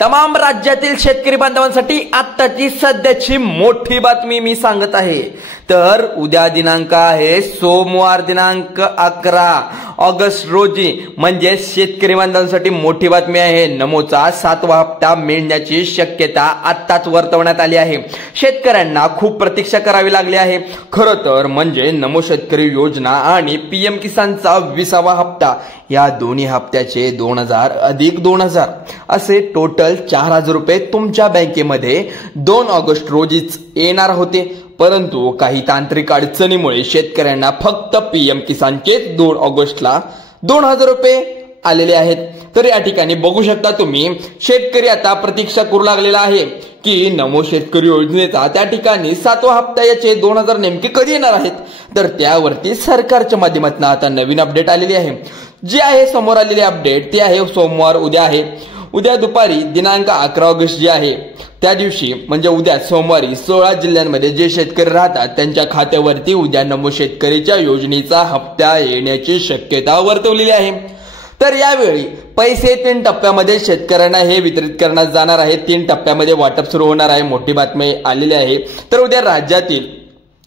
तमाम राज्यातील शेतकरी बांधवांसाठी आत्ताची सध्याची मोठी बातमी मी सांगत आहे। तर उद्या दिनांक आहे सोमवार दिनांक 11 ऑगस्ट रोजी, म्हणजे शेतकरी बांधवांसाठी मोठी बातमी आहे। नमोचा 7वा हप्ता मिळण्याची शक्यता आत्ताच वर्तवण्यात आली आहे। शेतकऱ्यांना खूप प्रतीक्षा करावी लागली आहे खरं तर, म्हणजे नमो शेतकरी योजना आणि पीएम किसानचा 20वा हप्ता, या दोन्ही हप्त्याचे 2000 अधिक 2000 असे टोटल 4000 रुपये तुमच्या बँकेमध्ये 2 ऑगस्ट रोजीच येणार होते। परंतु काही तांत्रिक अडचणीमुळे शेतकऱ्यांना फक्त पीएम किसानचे 2 ऑगस्टला 2000 रुपये आलेले आहेत। तर या ठिकाणी बघू शकता तुम्ही, शेतकरी आता प्रतीक्षा करू लागलेला आहे की नमो शेतकरी योजनेचा त्या ठिकाणी 7वा हप्ता याचे 2000 नेमके कधी येणार आहेत। तर त्यावरती सरकारच्या माध्यमातून आता नवीन अपडेट आलेली आहे। जे आहे समोर आलेले अपडेट ते आहे सोमवार उद्या आहे। उद्या दुपारी दिनांक 11 ऑगस्ट जे आहे त्या दिवशी, म्हणजे उद्या सोमवारी 16 जिल्ह्यांमध्ये जे शेतकरी राहतात त्यांच्या खात्यावरती उद्या नमो शेतकरीच्या योजनेचा हप्ता येण्याची शक्यता वर्तवलेली आहे। तर यावेळी पैसे 3 टप्प्यामध्ये शेतकऱ्यांना हे वितरित करण्यात जाणार आहे। 3 टप्प्यामध्ये वाटप सुरू होणार आहे। मोठी बातमी आलेली आहे। तर उद्या राज्यातील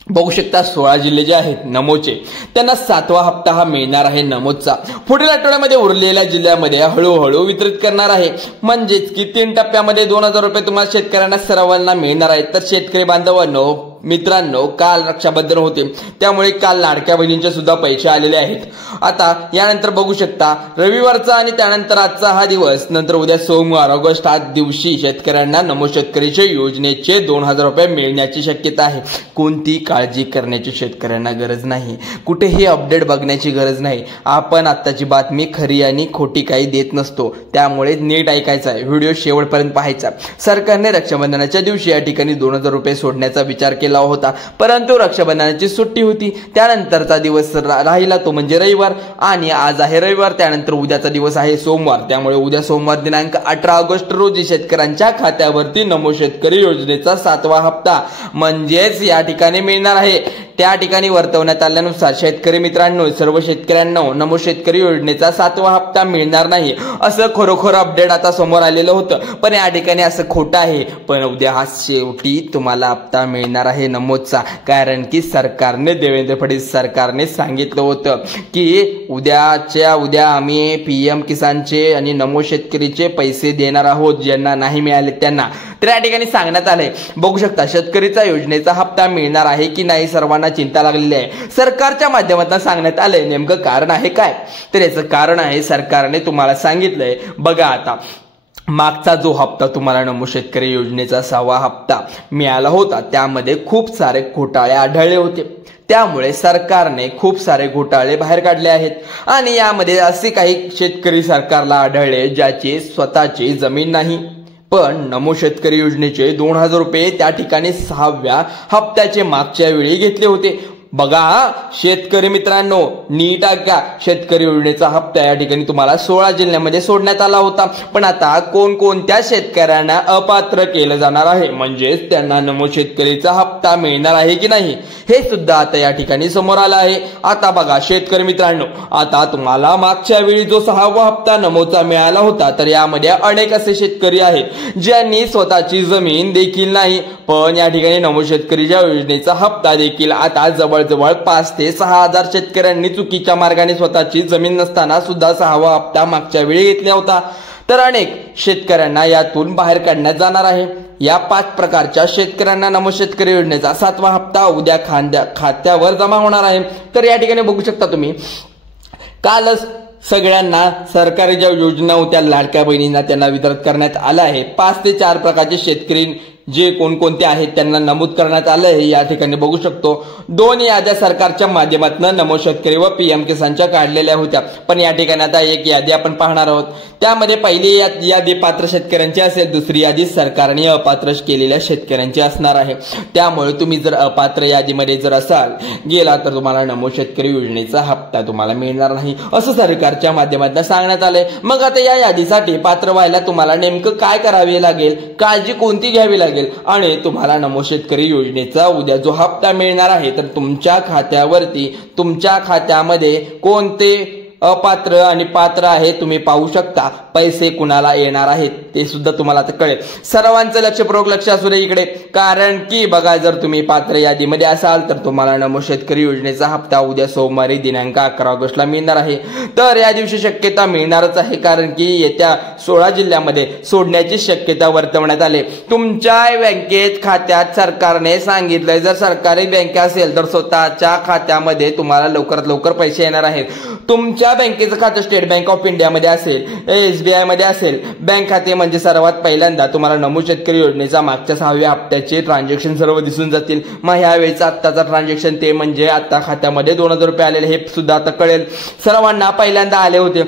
बघू शकता 16 जिल्हे जे आहेत नमोचे, त्यांना 7वा हप्ता हा मिळणार आहे नमोचा। पुढील आठवड्यामध्ये उरलेल्या जिल्ह्यामध्ये हळूहळू वितरित करणार आहे। म्हणजेच की 3 टप्प्यामध्ये 2000 रुपये तुम्हाला शेतकऱ्यांना सर्वांना मिळणार आहेत। तर शेतकरी बांधवांनो, मित्रांनो, काल रक्षाबंधन होते, त्यामुळे काल लाडक्या बहिणींचे सुद्धा पैसे आलेले आहेत। आता यानंतर बघू शकता रविवारचा आणि त्यानंतर आजचा हा दिवस, नंतर उद्या सोमवार ऑगस्ट 8 दिवशी शेतकऱ्यांना नमो शेतकरीच्या योजनेचे 2000 रुपये मिळण्याची शक्यता आहे। कोणती काळजी करण्याची शेतकऱ्यांना गरज नाही, कुठेही अपडेट बघण्याची गरज नाही। आपण आत्ताची बातमी खरी आणि खोटी काही देत नसतो, त्यामुळे नीट ऐकायचा आहे, व्हिडिओ शेवटपर्यंत पाहायचा। सरकारने रक्षाबंधनाच्या दिवशी या ठिकाणी 2000 रुपये सोडण्याचा विचार केला होता, परंतु रक्षाबंधनाची सुट्टी होती, त्यानंतरचा दिवस राहिला तो म्हणजे रविवार, आणि आज आहे रविवार, त्यानंतर उद्याचा दिवस आहे सोमवार। त्यामुळे उद्या सोमवार दिनांक 18 ऑगस्ट रोजी शेतकऱ्यांच्या खात्यावरती नमो शेतकरी योजनेचा 7वा हप्ता म्हणजेच या ठिकाणी मिळणार आहे। त्या ठिकाणी वर्तवण्यात आल्यानुसार शेतकरी मित्रांनो, सर्व शेतकऱ्यांना नमो शेतकरी योजनेचा 7वा हप्ता मिळणार नाही असं खरोखर अपडेट आता समोर आलेलं होतं, पण या ठिकाणी असं खोटं आहे। पण उद्या हा शेवटी तुम्हाला हप्ता मिळणार आहे नमोचा, कारण की सरकारने, देवेंद्र फडणवीस सरकारने सांगितलं होतं की उद्याच्या उद्या आम्ही पीएम किसानचे आणि नमो शेतकरीचे पैसे देणार आहोत ज्यांना नाही मिळाले त्यांना। तर या ठिकाणी सांगण्यात आलंय, बघू शकता शेतकरीचा योजनेचा हप्ता मिळणार आहे की नाही सर्वांना चिंता लागलेली आहे। सरकारच्या माध्यमातून सांगण्यात आलंय, नेमकं कारण आहे काय? तर याचं कारण आहे सरकारने तुम्हाला सांगितलंय, बघा आता मागचा जो हप्ता तुम्हाला नमो शेतकरी योजनेचा 6वा हप्ता मिळाला होता त्यामध्ये खूप सारे घोटाळे आढळले होते, त्यामुळे सरकारने खूप सारे घोटाळे बाहेर काढले आहेत। आणि यामध्ये असे काही शेतकरी सरकारला आढळले ज्याची स्वतःची जमीन नाही, पण नमो शेतकरी योजनेचे 2000 रुपये त्या ठिकाणी 6व्या हप्त्याचे मागच्या वेळी घेतले होते। बघा शेतकरी मित्रांनो, नीट ऐका, शेतकरी योजनेचा हप्ता या ठिकाणी तुम्हाला 16 जिल्ह्यामध्ये सोडण्यात आला होता, पण आता कोणकोणत्या शेतकऱ्यांना अपात्र केलं जाणार आहे, म्हणजेच त्यांना नमो शेतकरीचा हप्ता मिळणार आहे की नाही हे सुद्धा आता या ठिकाणी समोर आलं आहे। आता बघा शेतकरी मित्रांनो, आता तुम्हाला मागच्या वेळी जो 6वा हप्ता नमोचा मिळाला होता, तर यामध्ये अनेक असे शेतकरी आहेत ज्यांनी स्वतःची जमीन देखील नाही, पण या ठिकाणी नमो शेतकरीच्या योजनेचा हप्ता देखील आता जवळजवळ 5 ते 6000 शेतकऱ्यांनी चुकीच्या मार्गाने स्वतःची जमीन नसताना सुद्धा 6वा हप्ता मागच्या वेळी घेतला होता। तर अनेक शेतकऱ्यांना यातून बाहेर काढण्यात जाणार आहे। या 5 प्रकारच्या शेतकऱ्यांना नमो शेतकरी योजनेचा 7वा हप्ता उद्या खात्यावर जमा होणार आहे। तर या ठिकाणी बघू शकता तुम्ही, कालच सगळ्यांना सरकारी ज्या योजना होत्या लाडक्या बहिणींना त्यांना वितरित करण्यात आलं आहे। 5 ते 4 प्रकारचे शेतकरी जे कोणकोणते आहेत त्यांना नमूद करण्यात आलं आहे। या ठिकाणी बघू शकतो 2 याद्या सरकारच्या माध्यमातून नमो शेतकरी व पीएम किसानच्या काढलेल्या होत्या, पण या ठिकाणी आता एक यादी आपण पाहणार आहोत। त्यामध्ये पहिली यादी पात्र शेतकऱ्यांची असेल, दुसरी यादी सरकारने अपात्र केलेल्या शेतकऱ्यांची असणार आहे। त्यामुळे तुम्ही जर अपात्र यादीमध्ये जर असाल गेला तर तुम्हाला नमो शेतकरी योजनेचा हप्ता तुम्हाला मिळणार नाही असं सरकारच्या माध्यमातून सांगण्यात आलंय। मग आता या यादीसाठी पात्र व्हायला तुम्हाला नेमकं काय करावे लागेल, काळजी कोणती घ्यावी लागेल, आणि तुम्हाला नमो शेतकरी योजनेचा उद्या जो हप्ता मिळणार आहे तर तुमच्या खात्यावरती, तुमच्या खात्यामध्ये कोणते अपात्र आणि पात्र आहे तुम्ही पाहू शकता. पैसे कुणाला येणार आहेत ते सुद्धा तुम्हाला आता कळेल. सर्वांचं लक्षपूर्वक लक्ष असू दे इकडे, कारण की बघा जर तुम्ही पात्र यादीमध्ये असाल तर तुम्हाला नमो शेतकरी योजनेचा हप्ता उद्या सोमवारी दिनांक 11 ऑगस्टला मिळणार आहे. तर या दिवशी शक्यता मिळणारच आहे, कारण की येत्या 16 जिल्ह्यामध्ये सोडण्याची शक्यता वर्तवण्यात आली. तुमच्या बँकेत खात्यात सरकारने सांगितलंय जर सरकारी बँक असेल तर स्वतःच्या खात्यामध्ये तुम्हाला लवकरात लवकर पैसे येणार आहेत. तुमच्या बँकेचं खातं स्टेट बँक ऑफ इंडिया मध्ये असेल, SBI मध्ये असेल बँक खाते म्हणजे सर्वात पहिल्यांदा तुम्हाला नमो शेतकरी योजनेचा मागच्या 6व्या हप्त्याचे ट्रान्झॅक्शन सर्व दिसून जातील. मग ह्या वेळेचा आत्ताचा ट्रान्झॅक्शन ते म्हणजे आता खात्यामध्ये 2000 रुपये आलेले हे सुद्धा आता कळेल. सर्वांना पहिल्यांदा आले होते.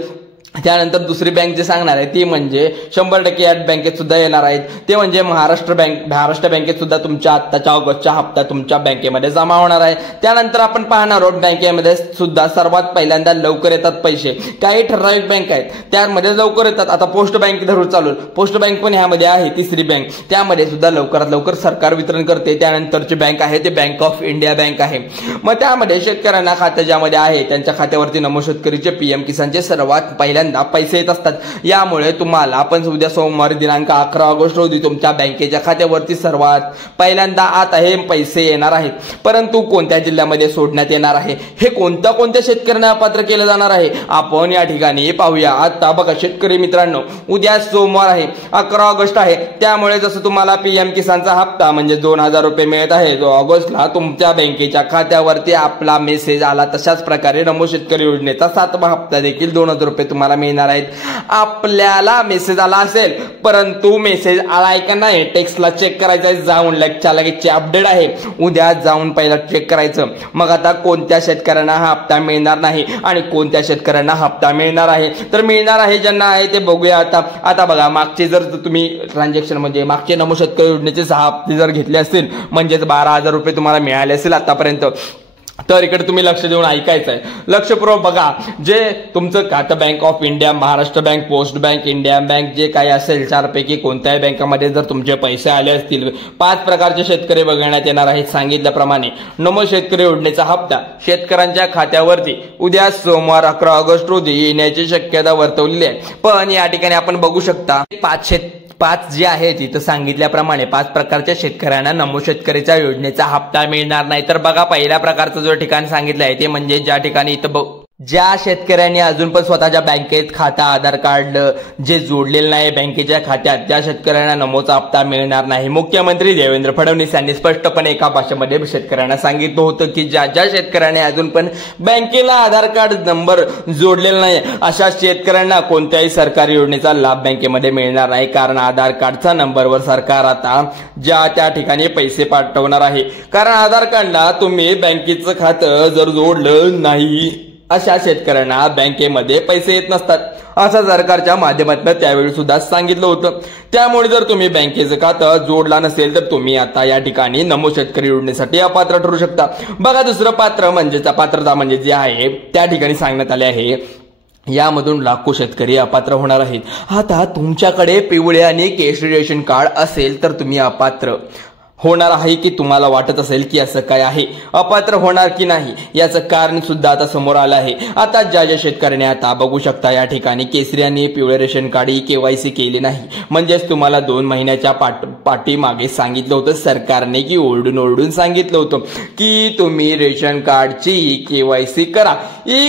त्यानंतर दुसरी बँक जे सांगणार आहे ती म्हणजे 100% या बँकेत सुद्धा येणार आहेत, ते म्हणजे महाराष्ट्र बँकेत सुद्धा तुमच्या आत्ताच्या ऑगस्टचा हप्ता तुमच्या बँकेमध्ये जमा होणार आहे. त्यानंतर आपण पाहणार आहोत बँकेमध्ये सुद्धा सर्वात पहिल्यांदा लवकर येतात पैसे. काही ठराविक बँक आहेत त्यामध्ये लवकर येतात. आता पोस्ट बँक धरून चालू, पोस्ट बँक पण ह्यामध्ये आहे तिसरी बँक, त्यामध्ये सुद्धा लवकरात लवकर सरकार वितरण करते. त्यानंतरची बँक आहे ते बँक ऑफ इंडिया बँक आहे. मग त्यामध्ये शेतकऱ्यांना खाते ज्यामध्ये आहे त्यांच्या खात्यावरती नमो शेतकरीचे PM किसानचे सर्वात पहिल्यांदा पैसे येत असतात. यामुळे तुम्हाला आपण उद्या सोमवारी दिनांक 11 ऑगस्ट रोजी तुमच्या बँकेच्या खात्यावरती सर्वात पहिल्यांदा आता हे पैसे येणार आहेत. परंतु कोणत्या जिल्ह्यामध्ये सोडण्यात येणार आहे, हे कोणत्या शेतकऱ्यांना अपात्र केलं जाणार आहे आपण या ठिकाणी पाहूया. आता बघा शेतकरी मित्रांनो, उद्या सोमवार आहे, 11 ऑगस्ट आहे. त्यामुळे जसं तुम्हाला PM किसानचा हप्ता म्हणजे 2000 रुपये मिळत आहे जो ऑगस्टला तुमच्या बँकेच्या खात्यावरती आपला मेसेज आला, तशाच प्रकारे नमो शेतकरी योजनेचा 7वा हप्ता देखील 2000 रुपये तुम्हाला मिळणार आहेत. आपल्याला मेसेज आला असेल, परंतु मेसेज आलाय का नाही टेक्स्टला चेक करायचं आहे. जाऊन लगेचची अपडेट आहे, उद्या जाऊन पहिला चेक करायचं. मग आता कोणत्या शेतकऱ्यांना हा हप्ता मिळणार नाही आणि कोणत्या शेतकऱ्यांना हप्ता मिळणार आहे, तर मिळणार आहे ज्यांना आहे ते बघूया. आता बघा मागचे जर तुम्ही ट्रान्झॅक्शन म्हणजे मागचे नमो शेतकरी योजनेचे 6 हप्ते जर घेतले असतील म्हणजेच 12,000 रुपये तुम्हाला मिळाले असेल आतापर्यंत, तर इकडे तुम्ही लक्ष देऊन ऐकायचं आहे. लक्षपूर्वक बघा, जे तुमचं खातं bank of India, Maharashtra bank, post bank, India bank जे काही असेल 4 पैकी कोणत्याही बँकामध्ये जर तुमचे पैसे आले असतील, 5 प्रकारचे शेतकरी बघण्यात येणार आहेत. सांगितल्याप्रमाणे नमो शेतकरी योजनेचा हप्ता शेतकऱ्यांच्या खात्यावरती उद्या सोमवार 11 ऑगस्ट रोजी येण्याची शक्यता वर्तवलेली आहे. पण या ठिकाणी आपण बघू शकता 5 जे आहे तिथं सांगितल्याप्रमाणे 5 प्रकारच्या शेतकऱ्यांना नमो शेतकरीच्या योजनेचा हप्ता मिळणार नाही. तर बघा पहिल्या प्रकारचं जो ठिकाण सांगितलं आहे ते म्हणजे ज्या ठिकाणी इथं ज्या शेतकऱ्यांनी अजून पण स्वतःच्या बँकेत खाता आधार कार्ड जे जोडलेलं नाही बँकेच्या खात्यात, त्या शेतकऱ्यांना नमोचा हप्ता मिळणार नाही. मुख्यमंत्री देवेंद्र फडणवीस यांनी स्पष्टपणे एका भाषेमध्ये शेतकऱ्यांना सांगितलं होतं की ज्या शेतकऱ्यांनी अजून पण बँकेला आधार कार्ड नंबर जोडलेला नाही अशा शेतकऱ्यांना कोणत्याही सरकारी योजनेचा लाभ बँकेमध्ये मिळणार नाही, कारण आधार कार्डच्या नंबरवर सरकार आता त्या ठिकाणी पैसे पाठवणार आहे. कारण आधार कार्डला तुम्ही बँकेचं खातं जर जोडलं नाही अशा शेतकऱ्यांना बँकेमध्ये पैसे येत नसतात, असं सरकारच्या माध्यमातून त्यावेळी सुद्धा सांगितलं होतं. त्यामुळे जर तुम्ही बँकेचं खातं जोडला नसेल तर तुम्ही आता या ठिकाणी नमो शेतकरी योजनेसाठी अपात्र ठरू शकता. बघा दुसरं पात्रता म्हणजे जे आहे त्या ठिकाणी सांगण्यात आले आहे यामधून लाखो शेतकरी अपात्र होणार आहेत. आता तुमच्याकडे पिवळे आणि केशरी रेशन कार्ड असेल तर तुम्ही अपात्र होणार आहे की तुम्हाला वाटत असेल की असं काय आहे, अपात्र होणार की नाही याचं कारण सुद्धा आता समोर आलं आहे. आता ज्या शेतकऱ्याने आता बघू शकता या ठिकाणी केसरी आणि पिवळे रेशन कार्ड KYC केले नाही, म्हणजेच तुम्हाला 2 महिन्याच्या पाठीमागे सांगितलं होतं सरकारने की ओरडून सांगितलं होतं की तुम्ही रेशन कार्डची KYC करा,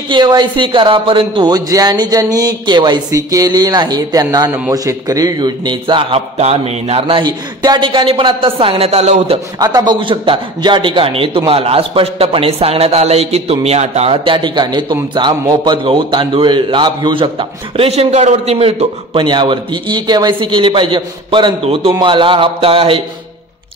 KYC करा. परंतु ज्यांनी KYC केली नाही त्यांना नमो शेतकरी योजनेचा हप्ता मिळणार नाही. त्या ठिकाणी पण आता सांगण्यात आलं होतं. आता बघू शकता ज्या ठिकाणी तुम्हाला स्पष्टपणे सांगण्यात आलंय की तुम्ही आता त्या ठिकाणी तुमचा मोफत गहू तांदूळ लाभ घेऊ शकता, रेशन कार्ड वरती मिळतो, पण यावरती KYC केली पाहिजे. परंतु तुम्हाला हप्ता आहे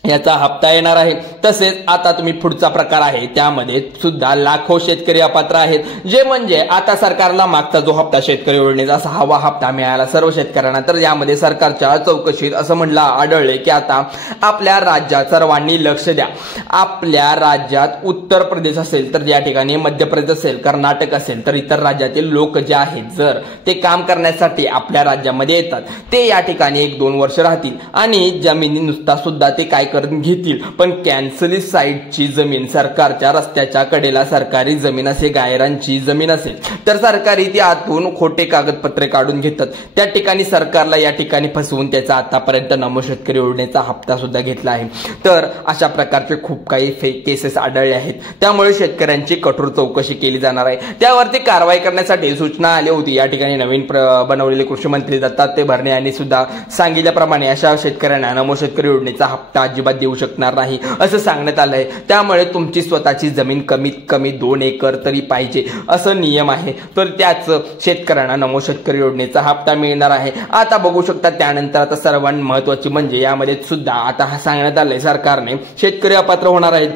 याचा हप्ता येणार आहे. तसेच आता तुम्ही पुढचा प्रकार आहे त्यामध्ये सुद्धा लाखो शेतकरी अपात्र आहेत, जे म्हणजे आता सरकारला मागचा जो हप्ता शेतकरी योजनेचा 6वा हप्ता मिळाला सर्व शेतकऱ्यांना, तर यामध्ये सरकारच्या चौकशीत असं म्हणलं आढळले की आता आपल्या राज्यात सर्वांनी लक्ष द्या. आपल्या राज्यात उत्तर प्रदेश असेल तर या ठिकाणी मध्य प्रदेश असेल, कर्नाटक असेल तर इतर राज्यातील लोक जे आहेत जर ते काम करण्यासाठी आपल्या राज्यामध्ये येतात ते या ठिकाणी 1-2 वर्ष राहतील आणि जमिनी नुसता सुद्धा ते काय करून घेतील, पण कॅन्सली साईटची जमीन सरकारच्या रस्त्याच्या कडेला सरकारी जमीन असे गायरांची जमीन असेल तर सरकारी ती आतून खोटे कागदपत्रे काढून घेतात. त्या ठिकाणी सरकारला या ठिकाणी फसवून त्याचा आतापर्यंत नमो शेतकरी योजनेचा हप्ता सुद्धा घेतला आहे. तर अशा प्रकारचे खूप काही फेक केसेस आढळले आहेत. त्यामुळे शेतकऱ्यांची कठोर चौकशी केली जाणार आहे. त्यावरती कारवाई करण्यासाठी सूचना आली होती. या ठिकाणी नवीन बनवलेले कृषी मंत्री दत्तात्रय भरणे यांनी सुद्धा सांगितल्याप्रमाणे अशा शेतकऱ्यांना नमो शेतकरी योजनेचा हप्ता अजिबात देऊ शकणार नाही असं सांगण्यात आलंय. त्यामुळे तुमची स्वतःची जमीन कमीत कमी 2 एकर तरी पाहिजे असं नियम आहे. तर त्याच शेतकऱ्यांना नमो शेतकरी योजनेचा हप्ता मिळणार आहे. आता बघू शकता. त्यानंतर आता सर्वात महत्वाची म्हणजे यामध्ये सुद्धा आता हा सांगण्यात आलंय सरकारने शेतकरी अपात्र होणार आहेत.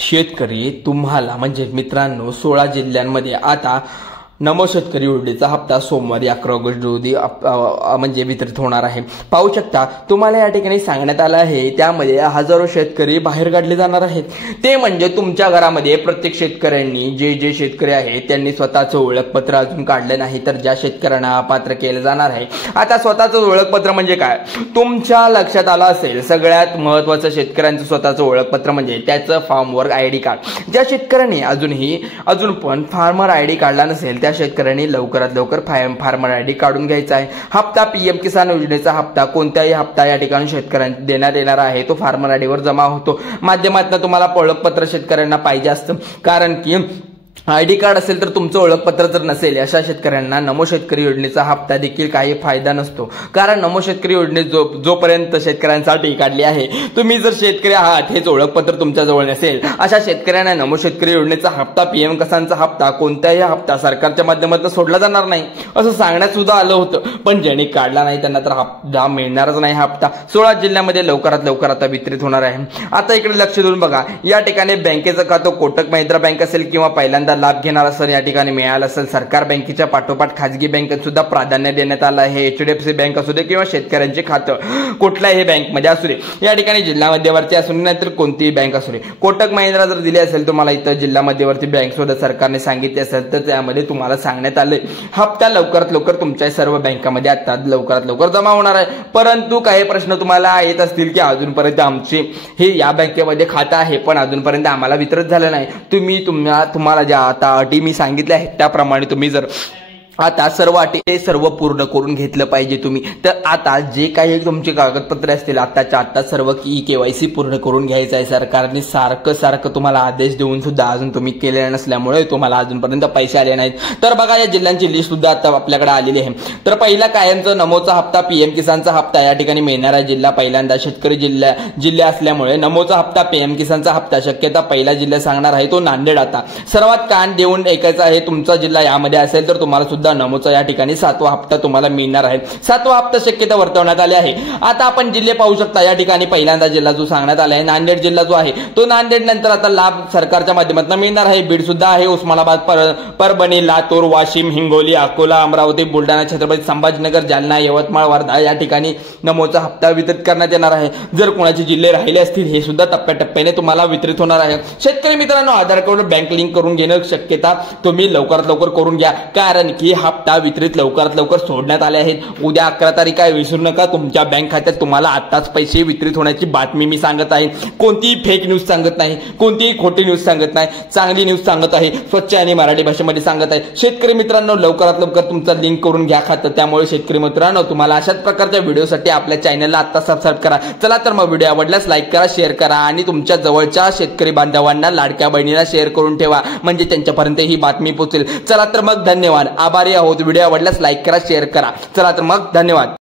शेतकरी तुम्हाला म्हणजे मित्रांनो 16 जिल्ह्यांमध्ये आता नमो शेतकरी योजनेचा हप्ता सोमवारी 11 ऑगस्ट रोजी म्हणजे वितरित होणार आहे. पाहू शकता. तुम्हाला या ठिकाणी सांगण्यात आलं आहे त्यामध्ये हजारो शेतकरी बाहेर काढले जाणार आहेत. ते म्हणजे तुमच्या घरामध्ये प्रत्येक शेतकऱ्यांनी जे शेतकरी आहेत त्यांनी स्वतःचं ओळखपत्र अजून काढलं नाही तर ज्या शेतकऱ्यांना अपात्र केलं जाणार आहे. आता स्वतःचं ओळखपत्र म्हणजे काय तुमच्या लक्षात आलं असेल. सगळ्यात महत्वाचं शेतकऱ्यांचं स्वतःचं ओळखपत्र म्हणजे त्याचं फार्मवर ID कार्ड. ज्या शेतकऱ्यांनी अजून पण फार्मर ID काढला नसेल त्या शेतकऱ्यांनी लवकरात लवकर फार्मर ID काढून घ्यायचा आहे. हप्ता PM किसान योजनेचा हप्ता कोणताही हप्ता या ठिकाणी शेतकऱ्यांना देण्यात येणार आहे तो फार्मर ID वर जमा होतो. माध्यमातून तुम्हाला ओळखपत्र शेतकऱ्यांना पाहिजे असतं कारण की ID कार्ड असेल तर तुमचं ओळखपत्र जर नसेल अशा शेतकऱ्यांना नमो शेतकरी योजनेचा हप्ता देखील काही फायदा नसतो. कारण नमो शेतकरी योजने जोपर्यंत शेतकऱ्यांसाठी काढली आहे तुम्ही जर शेतकरी आहात हेच ओळखपत्र तुमच्या जवळ नसेल अशा शेतकऱ्यांना नमो शेतकरी योजनेचा हप्ता PM किसानचा हप्ता कोणताही हप्ता सरकारच्या माध्यमातून सोडला जाणार नाही असं सांगण्यात सुद्धा आलं होतं. पण ज्यांनी काढला नाही त्यांना तर हप्ता मिळणारच नाही. हप्ता 16 जिल्ह्यामध्ये लवकरात लवकर आता वितरित होणार आहे. आता इकडे लक्ष देऊन बघा. या ठिकाणी बँकेचं खातं कोटक महिंद्रा बँक असेल किंवा पहिल्यांदा लाभ घेणार असेल या ठिकाणी मिळाला असेल. सरकार बँकेच्या पाठोपाठ खाजगी बँकेत सुद्धा प्राधान्य देण्यात आलं आहे. HDFC बँक असू दे किंवा शेतकऱ्यांचे खातं कुठल्याही बँकमध्ये असू दे या ठिकाणी जिल्हा मध्यवर्ती असू दे नाहीतर कोणतीही बँक असू दे. कोटक महिंद्रा जर दिली असेल तुम्हाला इथं जिल्हा मध्यवर्ती बँक सुद्धा सरकारने सांगितले असेल तर त्यामध्ये तुम्हाला सांगण्यात आले हप्ता लवकरात लवकर तुमच्या सर्व बँकांमध्ये आता लवकरात लवकर जमा होणार आहे. परंतु काही प्रश्न तुम्हाला येत असतील की अजूनपर्यंत आमचे हे या बँकेमध्ये खातं आहे पण अजूनपर्यंत आम्हाला वितरित झालं नाही. तुम्हाला ज्या आता अटी मी सांगितल्या आहेत त्याप्रमाणे तुम्ही जर आता सर्व अटी सर्व पूर्ण करून घेतलं पाहिजे तुम्ही. तर आता जे काही तुमचे कागदपत्रे असतील आताच्या आता सर्व KYC पूर्ण करून घ्यायचं आहे. सरकारने सारखं तुम्हाला आदेश देऊन सुद्धा अजून तुम्ही केले नसल्यामुळे तुम्हाला अजूनपर्यंत पैसे आले नाहीत. तर बघा या जिल्ह्यांची लिस्ट सुद्धा आता आपल्याकडे आलेली आहे. तर पहिला कायमचा नमोचा हप्ता PM किसानचा हप्ता या ठिकाणी मिळणारा जिल्हा पहिल्यांदा शेतकरी जिल्हा असल्यामुळे नमोचा हप्ता PM किसानचा हप्ता शक्यता पहिला जिल्हा सांगणार आहे तो नांदेड. आता सर्वात कान देऊन ऐकायचा आहे तुमचा जिल्हा यामध्ये असेल तर तुम्हाला सुद्धा नमोचा या ठिकाणी 7वा हप्ता तुम्हाला मिळणार आहे. 7वा हप्ता शक्यता वर्तवण्यात आली आहे. आता आपण जिल्हे पाहू शकता. या ठिकाणी पहिल्यांदा जिल्हा जो सांगण्यात आला आहे नांदेड जिल्हा जो आहे तो नांदेड नंतर आता लाभ सरकारच्या माध्यमातून मिळणार आहे. बीड सुद्धा आहे. उस्मानाबाद परभणी लातूर वाशिम हिंगोली अकोला अमरावती बुलढाणा छत्रपती संभाजीनगर जालना यवतमाळ वर्धा या ठिकाणी नमोचा हप्ता वितरित करण्यात येणार आहे. जर कोणाचे जिल्हे राहिले असतील हे सुद्धा टप्प्याटप्प्याने तुम्हाला वितरित होणार आहे. शेतकरी मित्रांनो आधार कार्ड बँक लिंक करून घेणं शक्यता तुम्ही लवकरात लवकर करून घ्या कारण की हप्ता वितरित लवकरात लवकर सोडण्यात आले आहेत. उद्या 11 तारीख आहे विसरू नका. तुमच्या बँक खात्यात तुम्हाला आताच पैसे वितरित होण्याची बातमी मी सांगत आहे. कोणतीही फेक न्यूज सांगत नाही कोणतीही खोटी न्यूज सांगत नाही चांगली न्यूज सांगत आहे. स्वच्छ आणि मराठी भाषेमध्ये सांगत आहे. शेतकरी मित्रांनो लवकरात लवकर तुमचं लिंक करून घ्या खातं. त्यामुळे शेतकरी मित्रांनो तुम्हाला अशाच प्रकारच्या व्हिडिओसाठी आपल्या चॅनलला आता सबस्क्राईब करा. चला तर मग व्हिडिओ आवडल्यास लाईक करा शेअर करा आणि तुमच्या जवळच्या शेतकरी बांधवांना लाडक्या बहिणीला शेअर करून ठेवा म्हणजे त्यांच्यापर्यंत ही बातमी पोहोचेल. चला तर मग धन्यवाद. आभारी आहोत. व्हिडिओ आवडल्यास लाईक करा शेअर करा. चला तर मग धन्यवाद.